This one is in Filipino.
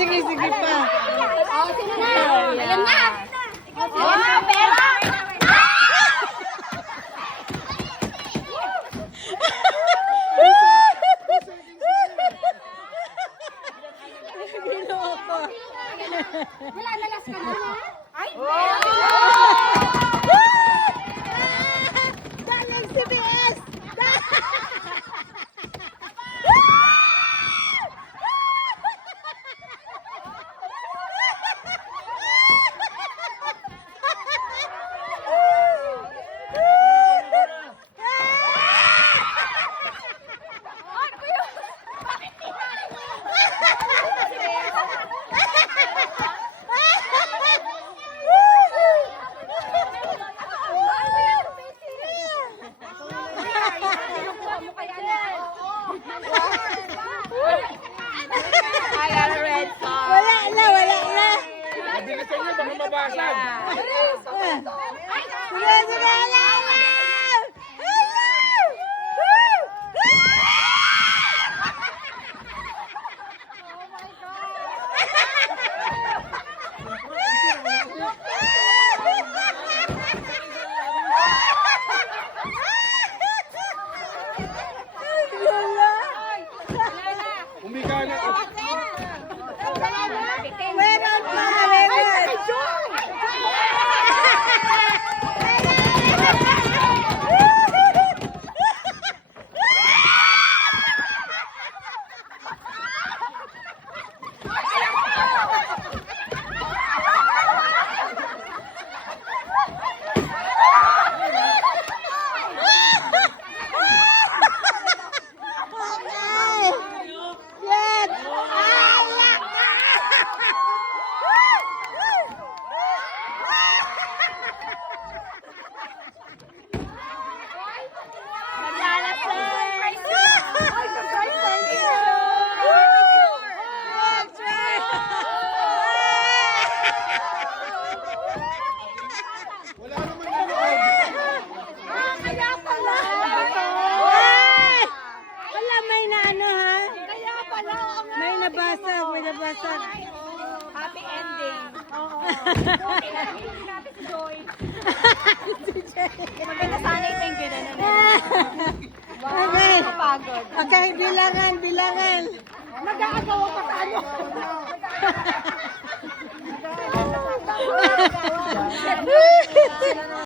sige, sige pa. Oh, sino na? Ayan na. Oh, pera. Ginoo ko. Wala, nalas ka na. Ay, Dalang CBS! Wala na, wala na. Bilisan niyo, baka mabasag. Sige, sige, wala na. Umiga na. Meron pa, meron. Yes! Wala naman nanood. Wala, may na ano ha? May nabasag, may nabasag. Happy ending. Maganda sana yung gano'n. Okay. Pagod. Okay, bilangan, bilangan. Nag-aagawa pa tayo.